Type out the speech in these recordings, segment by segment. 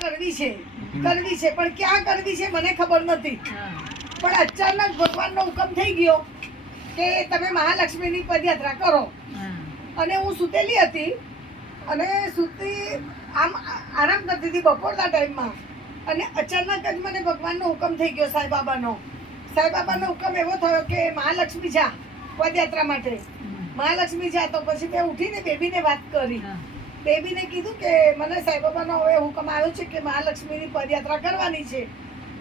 પદયાત્રા કરવી છે પણ ક્યાં કરવી છે મને ખબર નથી. પણ અચાનક ભગવાનનો હુકમ થઈ ગયો કે તમે મહાલક્ષ્મીની પદયાત્રા કરો. અને હું સુતેલી હતી અને સુતી આમ આરામ કરતી હતી બપોરના ટાઈમમાં, અને અચાનક જ મને ભગવાનનો હુકમ થઈ ગયો, સાંઈબાબાનો હુકમ એવો થયો કે મહાલક્ષ્મી જા પદયાત્રા માટે, મહાલક્ષ્મી જા. તો પછી મેં ઉઠીને બેબીને વાત કરી, બેબીને કીધું કે મને સાંઈબાબાનો હવે હુકમ આવ્યો છે કે મહાલક્ષ્મીની પદયાત્રા કરવાની છે.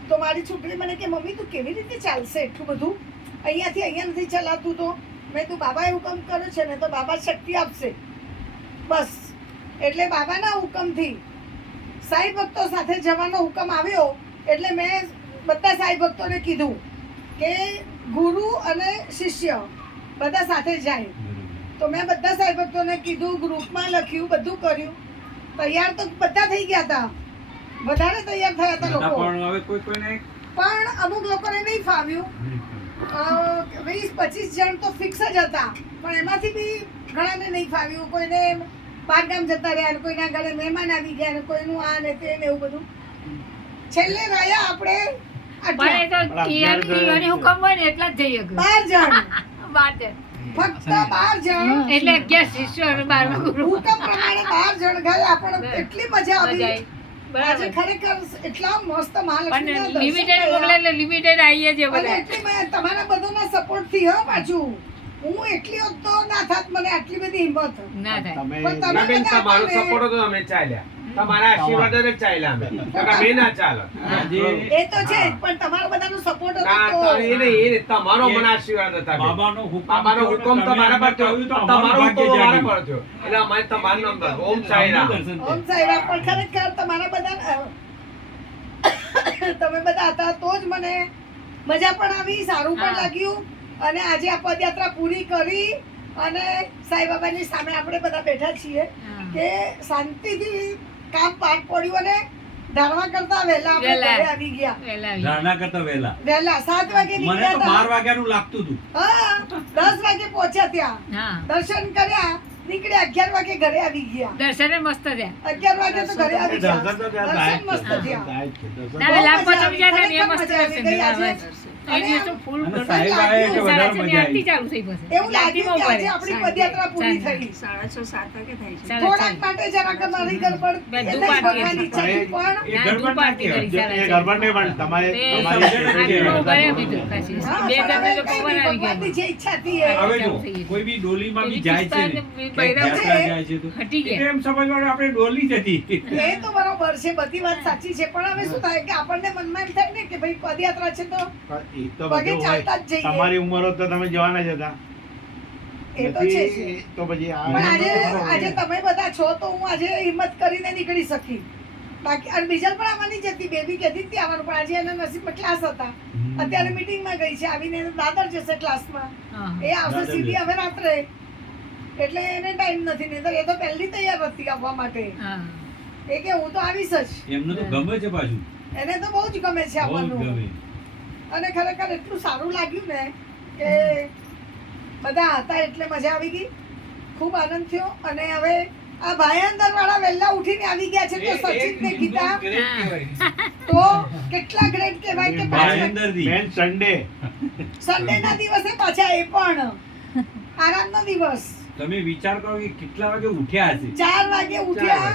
તો મારી છોકરી મને કે મમ્મી તું કેવી રીતે ચાલશે એટલું બધું, અહીંયાથી અહીંયા નથી ચલાતું. તો મેં તું બાબાએ હુકમ કર્યો છે ને તો બાબા શક્તિ આપશે બસ. એટલે બાબાના હુકમથી સાંઈ ભક્તો સાથે જવાનો હુકમ આવ્યો. એટલે મેં બધા સાંઈ ભક્તોને કીધું કે ગુરુ અને શિષ્ય બધા સાથે જાય. તો મેં બધા સાંઈ ભક્તોને કીધું, ગ્રુપમાં લખ્યું, બધું કર્યું. તૈયાર તો બધા થઈ ગયા હતા, વધારે તૈયાર થયા હતા લોકો, પણ અમુક લોકોને નહીં ફાવ્યું. 20-25 જણ તો ફિક્સ જ હતા, પણ એમાંથી બી ઘણાને નહીં ફાવ્યું. કોઈને બહારગામ જતા રહ્યા, કોઈના ઘરે મહેમાન આવી ગયા, કોઈનું આ ને તે ને એવું બધું. છેલ્લે રહ્યા આપણે 12 જણ, ફક્ત 12 જણ, એટલે 11 શિષ્યો અને 12 ગુરુ. હુકમ પ્રમાણે 12 જણ ગયા, પણ એટલી મજા આવી. આજે ખરેખર એટલા મસ્ત મહાલક્ષ્મી લિમિટેડ મોકલે, એટલે લિમિટેડ આવીએ છે બધા. એટલી તમારા બધાના સપોર્ટ થી હો. પાછું હું એકલી હોત તો ના થાત, મને આટલી બધી હિંમત ના થાય. પણ તમે તમારો સપોર્ટ હતો, અમે ચાલ્યા, તમારા આશીર્વાદ જ ચાલ્યા અમે, અમે ના ચાલો. એ તો છે, પણ તમારો બધાનો સપોર્ટ હતો તો એ તમારો મને આશીર્વાદ હતા. બાબાનો હુકમ તમારા પર થયો, તમારો હુકમ અમારા પર થયો, એટલે અમારે તમારો નંબર ઓમ સાઈરામ. ઓમ સાઈરામ. પણ ખરેખર તમારા બધા તમે બધા હતા તો જ મને મજા પણ આવી, સારું પણ લાગ્યું. અને આજે આ પદયાત્રા પૂરી કરી અને સાંઈબાબાની સામે આપણે બધા બેઠા છીએ કે શાંતિથી કામ પાર પડ્યું. અને ધારણા કરતા વહેલા આપણે ઘરે આવી ગયા. ધારણા કરતા વહેલા 7 વાગે નીકળ્યા હતા. 12 વાગ્યાનું લાગતું હતું. હા, 10 વાગે પહોંચ્યા ત્યાં, દર્શન કર્યા, નીકળ્યા. 11 વાગે ઘરે આવી ગયા. દર્શન મસ્ત થયા. 11 વાગે તો ઘરે આવી ગયા. દર્શન મસ્ત થયા. એવું લાગ્યું કે આજે આપણી પદયાત્રા પૂરી થઈ. 6:30-7 વાગે થાય છે. થોડાક માટે જરાક અમારી ગરબડ, એટલે ભગવાનની ઈચ્છા હતી, ભગવાનની જે ઈચ્છા હતી કોઈ બી ડોલીમાં બી જાય છે ને, જાય છે તો એમ સમજવાનું આપણે ડોલી જ હતી. એ તો બરોબર છે, બધી વાત સાચી છે. પણ હવે શું થાય કે આપણને મનમાં એમ થાય ને કે ભાઈ પદયાત્રા છે તો પગે ચાલતા જ જઈએ. તમારી ઉંમર તો તમે જવાના જ હતા. એ તો છે. તો પછી પણ આજે તમે બધા છો તો હું આજે હિંમત કરીને નીકળી શકી. બાકી અને બીજલ પણ આવવાની જ હતી, બેબી કહેતી હતી આવવાનું, પણ આજે એના નસીબમાં ક્લાસ હતા. અત્યારે મીટિંગમાં ગઈ છે, આવીને દાદર જશે ક્લાસમાં. એ આવશે સીધી હવે રાત્રે, એટલે એને ટાઈમ નથી. નહીતર એ તો પહેલી તૈયાર હતી આવવા માટે. એ કે હું તો આવીશ જ. એમને તો ગમે છે પાછું, એને તો બહુ જ ગમે છે આવવાનું. અને ખરેખર એટલું સારું લાગ્યું ને કે બધા હતા એટલે મજા આવી ગઈ, ખૂબ આનંદ થયો. અને હવે આ ભાયંદર વાળા વહેલા ઉઠીને આવી ગયા છે તો સચિન ને ગીતા તો કેટલા ગ્રેટ કહેવાય કે સન્ડે ના દિવસે પાછા, એ પણ આરામનો દિવસ. તમે વિચાર કરો કે કેટલા વાગે ઉઠ્યા હશે. 4 વાગે ઉઠ્યા,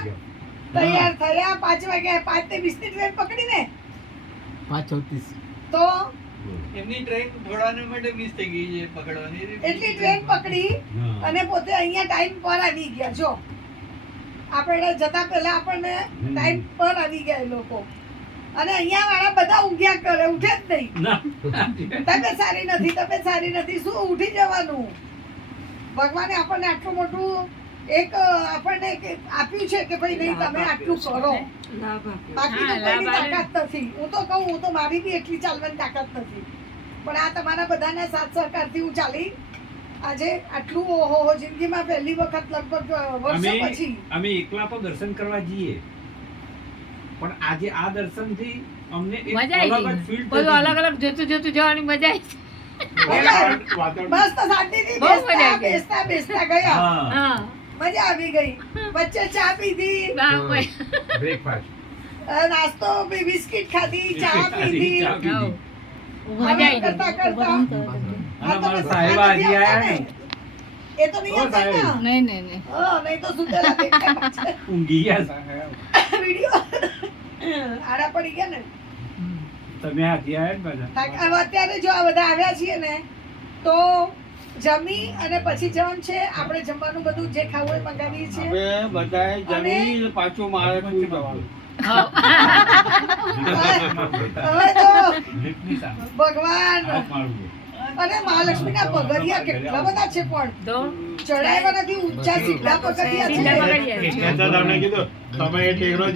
તૈયાર થયા, 5 વાગે 5:20 ની ટ્રેન પકડીને 5:34 તો એમની ટ્રેન થોડા માટે મિસ થઈ ગઈ છે પકડવાની, એટલી ટ્રેન પકડી અને પોતે અહીંયા ટાઈમ પર આવી ગયા. જો આપણે જતા પહેલા આપણને ટાઈમ પર આવી ગયા એ લોકો. અને અહીંયા વાળા બધા ઊંઘ્યા કરે, ઉઠે જ નહીં. તબિયત સારી નથી, શું ઉઠી જવાનું. ભગવાને આપણને આટલું મોટું એક આપણને આપ્યું છે કે ભાઈ નહીં તમે આટલું કરો, બાકી તો કોઈની તાકાત નથી. હું તો કહું, હું તો મારી બી એટલી ચાલવાની તાકાત નથી, પણ આ તમારા બધાના સાથ સહકારથી હું ચાલી આજે આટલું. ઓહો, જિંદગીમાં પહેલી વખત લગભગ વર્ષો પછી અમે એકલા તો દર્શન કરવા જઈએ, પણ આજે આ દર્શનથી અમને એક અલગ જ ફીલ થઈ. બધું અલગ અલગ જોતું જવાની મજા આવી. બસ તો શાંતિથી બેસતા ગયા, મજા આવી ગઈ. વચ્ચે ચા પીધી, નાસ્તો બિસ્કિટ ખાધી, ચા ચા પીધી. પીધી. મજા આવી કરતા કરતા અને અમારા સાહેબ હજી આયા ને એ તો નહીં આવતા ને. નહીં નહીં નહીં હા, નહીં તો સુતેલા દેખાય પાછા. ઊંઘી ગયા વિડીયો આડા પડી ગયા ને. તમે હાથી આયા ને બધા હવે અત્યારે જો આ બધા આવ્યા છીએ ને તો જમી અને પછી જવાનું છે. આપણે જમવાનું બધું જે ખાવું હોય મંગાવીએ છીએ. હવે બધાએ જમી પાછું મારે શું જવાનું? હવે તો ભગવાન હાથ મારવું. અને મહાલક્ષ્મીના પગથિયા કેટલા બધા છે પણ તો ચડાવ્યા નથી. ઊંચા સીધા પગથિયા સીધા છે. પગથિયા. એટલે તો તમને કીધું તમે એ ટેકરો